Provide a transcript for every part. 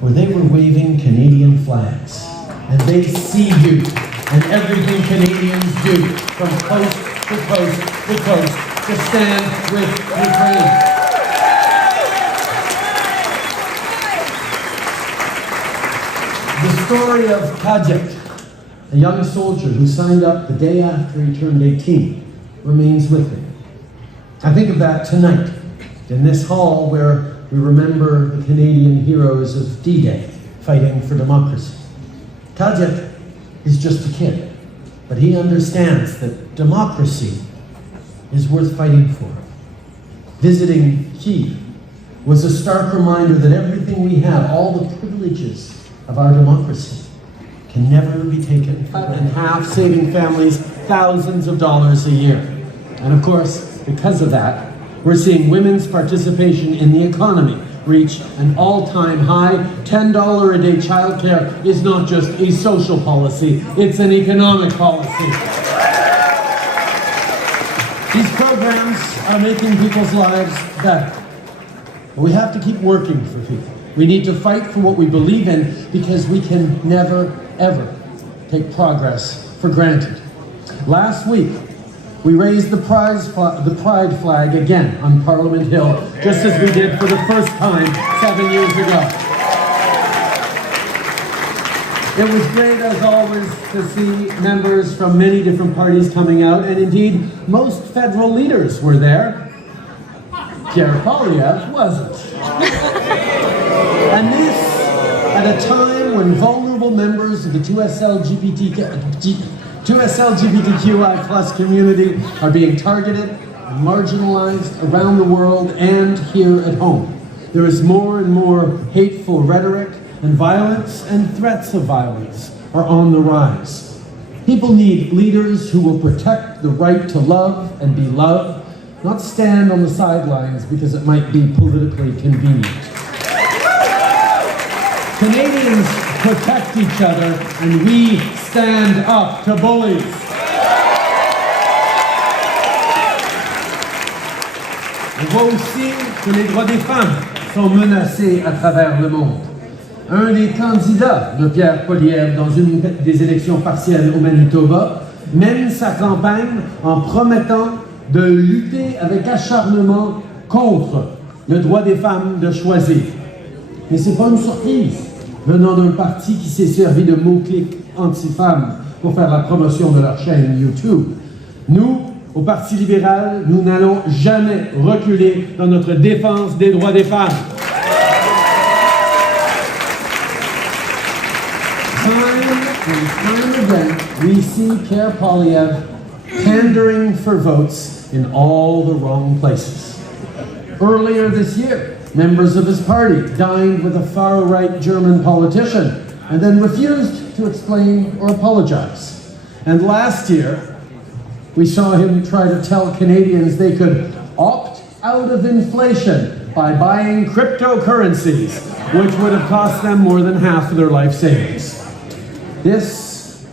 where they were waving Canadian flags. And they see you and everything Canadians do from coast to coast to coast to stand with Ukraine. The story of Kajek, a young soldier who signed up the day after he turned 18, remains with me. I think of that tonight in this hall where we remember the Canadian heroes of D-Day fighting for democracy. Kajek is just a kid, but he understands that democracy is worth fighting for. Visiting Kyiv was a stark reminder that everything we have, all the privileges of our democracy, can never be taken in half, saving families thousands of dollars a year. And of course, because of that, we're seeing women's participation in the economy reach an all-time high. $10 a day childcare is not just a social policy, it's an economic policy. These programs are making people's lives better. But we have to keep working for people. We need to fight for what we believe in because we can never, ever take progress for granted. Last week, we raised the pride flag again on Parliament Hill, just as we did for the first time 7 years ago. It was great, as always, to see members from many different parties coming out, and indeed, most federal leaders were there. Pierre Poilievre wasn't. And this, at a time when vulnerable members of the 2SLGBTQI plus community are being targeted and marginalized around the world and here at home. There is more and more hateful rhetoric, and violence and threats of violence are on the rise. People need leaders who will protect the right to love and be loved, not stand on the sidelines because it might be politically convenient. Canadians protect each other, and we stand up to bullies. On voit aussi que les droits des femmes sont menacés à travers le monde. Un des candidats de Pierre Poilievre dans une des élections partielles au Manitoba mène sa campagne en promettant de lutter avec acharnement contre le droit des femmes de choisir. Mais ce n'est pas une surprise venant d'un parti qui s'est servi de mots-clics anti-femmes pour faire la promotion de leur chaîne YouTube. Nous, au Parti libéral, nous n'allons jamais reculer dans notre défense des droits des femmes. Time and time again, we see Pierre Poilievre pandering for votes in all the wrong places. Earlier this year, members of his party dined with a far-right German politician and then refused to explain or apologize. And last year, we saw him try to tell Canadians they could opt out of inflation by buying cryptocurrencies, which would have cost them more than half of their life savings. This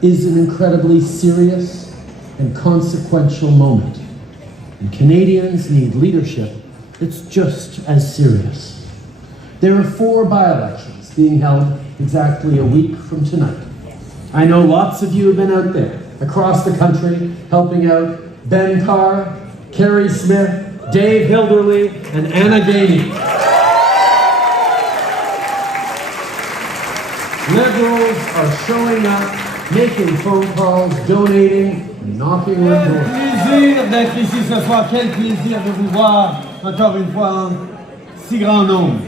is an incredibly serious and consequential moment. And Canadians need leadership that's just as serious. There are 4 by-elections being held exactly a week from tonight. I know lots of you have been out there across the country helping out Ben Carr, Kerry Smith, Dave Hilderley, and Anna Gainey. Liberals are showing up, making phone calls, donating, and knocking on doors. Quel plaisir d'être ici ce soir, quel plaisir de vous voir encore une fois en si grand nombre.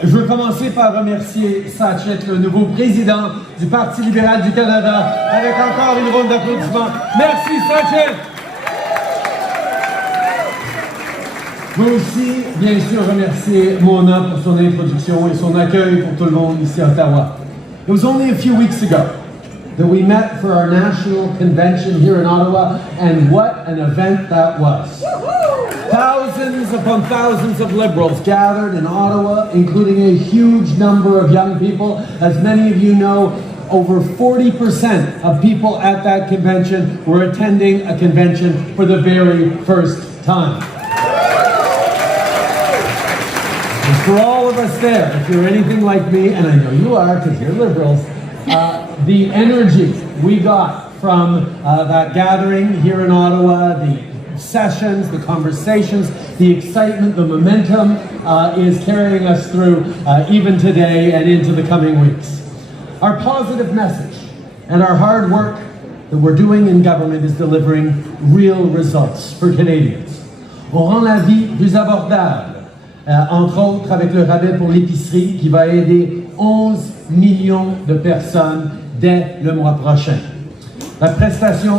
Je veux commencer par remercier Sachet, le nouveau président du Parti libéral du Canada, avec encore une ronde d'applaudissements. Merci Sachet! Je veux aussi, bien sûr, remercier Mona pour son introduction et son accueil pour tout le monde ici à Ottawa. It was only a few weeks ago that we met for our national convention here in Ottawa, and what an event that was. Thousands thousands upon thousands of Liberals gathered in Ottawa, including a huge number of young people. As many of you know, over 40% of people at that convention were attending a convention for the very first time. And for all of us there, if you're anything like me, and I know you are because you're Liberals, the energy we got from that gathering here in Ottawa, the sessions, the conversations, the excitement, the momentum is carrying us through even today and into the coming weeks. Our positive message and our hard work that we're doing in government is delivering real results for Canadians. On rend la vie plus abordable, entre autres avec le rabais pour l'épicerie qui va aider 11 millions de personnes dès le mois prochain. La prestation,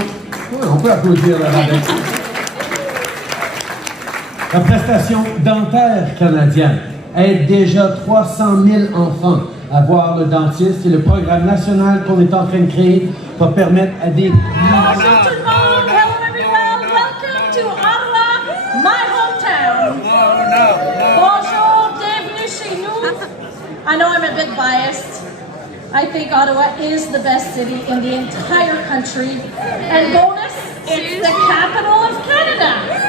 on peut applaudir le rabais. La prestation dentaire canadienne aide déjà 300 000 enfants à voir le dentiste et le programme national qu'on est en train de créer va permettre à des... Bonjour tout le monde, hello everyone, welcome to Ottawa, my hometown. Bonjour, bienvenue chez nous. I know I'm a bit biased. I think Ottawa is the best city in the entire country. And bonus, it's the capital of Canada.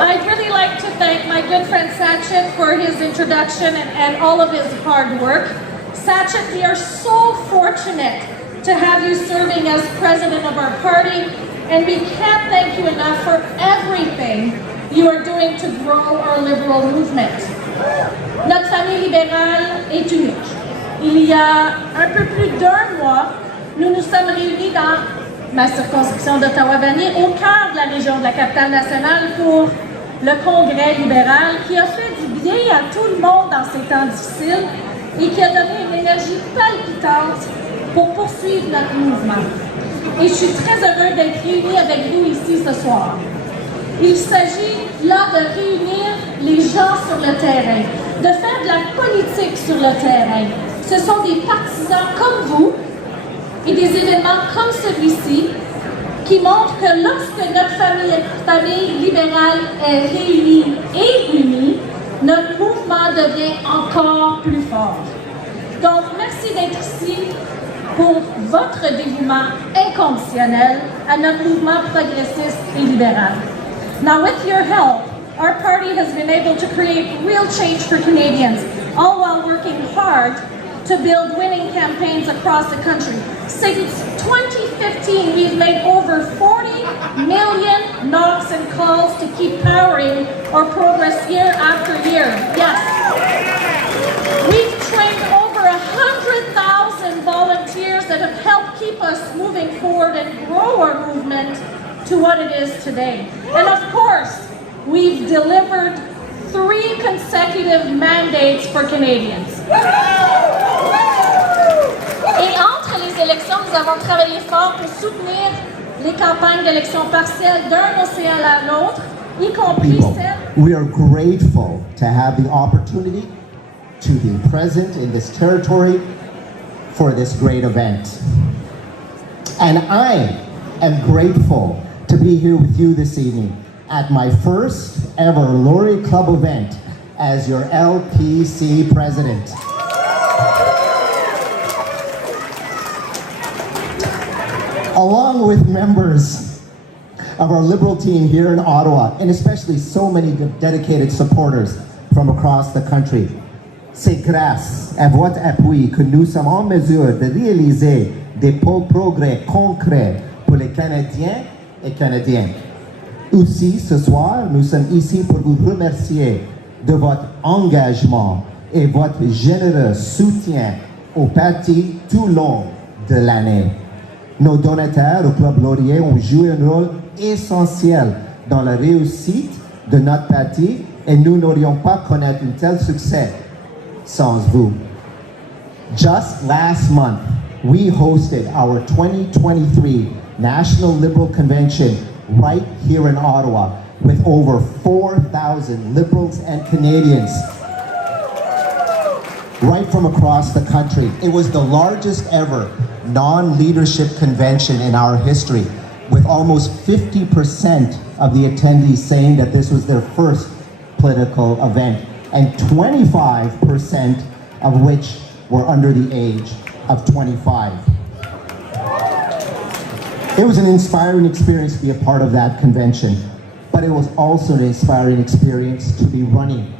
I'd really like to thank my good friend Sachin for his introduction and all of his hard work. Sachin, we are so fortunate to have you serving as president of our party, and we can't thank you enough for everything you are doing to grow our Liberal movement. Notre famille libérale est unique. Il y a un peu plus d'un mois, nous nous sommes réunis dans ma circonscription d'Ottawa-Vanier, au cœur de la région de la capitale nationale, pour le congrès libéral qui a fait du bien à tout le monde dans ces temps difficiles et qui a donné une énergie palpitante pour poursuivre notre mouvement. Et je suis très heureuse d'être réunie avec vous ici ce soir. Il s'agit là de réunir les gens sur le terrain, de faire de la politique sur le terrain. Ce sont des partisans comme vous et des événements comme celui-ci qui montrent que lorsque notre famille libérale est réunie et unie, notre mouvement devient encore plus fort. Donc, merci d'être ici pour votre dévouement inconditionnel à notre mouvement progressiste et libéral. Now, with your help, our party has been able to create real change for Canadians, all while working hard to build winning campaigns across the country. Since 2015, we've made over 40 million knocks and calls to keep powering our progress year after year. Yes. We've trained over 100,000 volunteers that have helped keep us moving forward and grow our movement to what it is today. And of course, we've delivered 3 consecutive mandates for Canadians. Et entre les élections, nous avons travaillé fort pour soutenir les campagnes d'élections partielles d'un océan à l'autre, y compris celles... We are grateful to have the opportunity to be present in this territory for this great event. And I am grateful to be here with you this evening at my first ever Lorry Club event as your LPC president. Along with members of our Liberal team here in Ottawa, and especially so many dedicated supporters from across the country. C'est grâce à votre appui que nous sommes en mesure de réaliser des progrès concrets pour les Canadiens et Canadiennes. Aussi, ce soir, nous sommes ici pour vous remercier de votre engagement et votre généreux soutien au parti tout au long de l'année. Nos donateurs au Club Laurier ont joué un rôle essentiel dans la réussite de notre parti et nous n'aurions pas connu un tel succès sans vous. Just last month, we hosted our 2023 National Liberal Convention right here in Ottawa with over 4,000 Liberals and Canadians right from across the country. It was the largest ever non-leadership convention in our history, with almost 50% of the attendees saying that this was their first political event, and 25% of which were under the age of 25. It was an inspiring experience to be a part of that convention, but it was also an inspiring experience to be running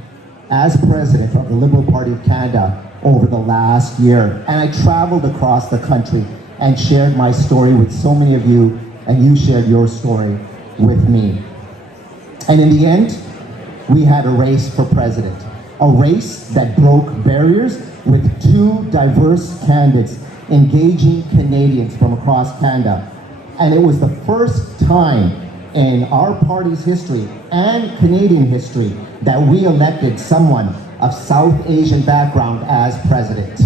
as president of the Liberal Party of Canada over the last year. And I traveled across the country and shared my story with so many of you, and you shared your story with me. And in the end, we had a race for president, a race that broke barriers with two diverse candidates engaging Canadians from across Canada. And it was the first time in our party's history and Canadian history that we elected someone of South Asian background as president.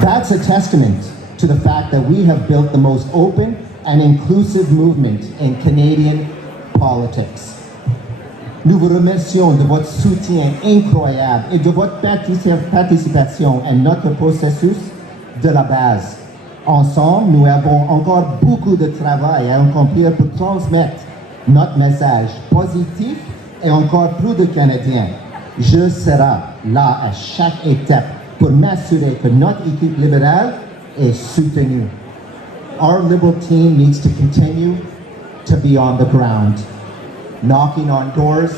That's a testament to the fact that we have built the most open and inclusive movement in Canadian politics. Nous vous remercions de votre soutien incroyable et de votre participation à notre processus de la base. Ensemble, nous avons encore beaucoup de travail à accomplir pour transmettre notre message positif et encore plus de Canadiens. Je serai là à chaque étape pour m'assurer que notre équipe libérale est soutenue. Our Liberal team needs to continue to be on the ground, knocking on doors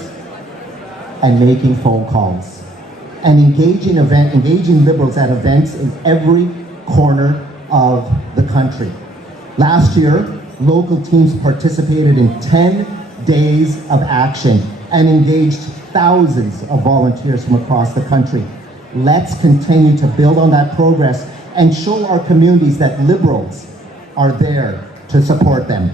and making phone calls, and engaging Liberals at events in every corner of the country. Last year, local teams participated in 10 days of action and engaged thousands of volunteers from across the country. Let's continue to build on that progress and show our communities that Liberals are there to support them.